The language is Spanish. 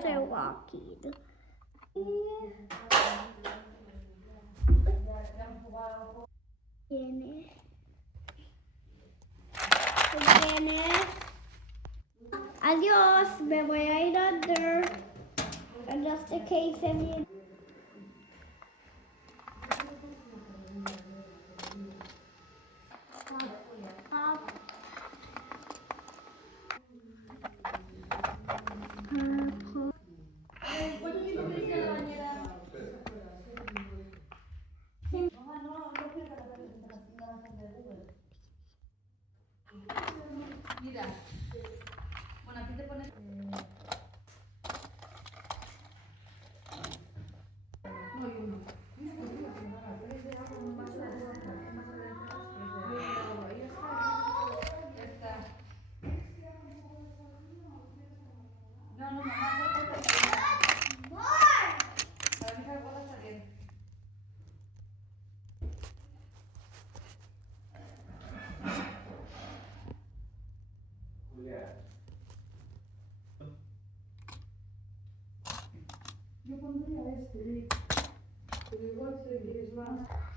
hacer walking. Viene. Viene. Adiós, me voy a ir under. Just in case any. Mira, bueno, aquí te pones... No, mamá, para mí esa bola está bien. Yo pondría este, pero igual es más...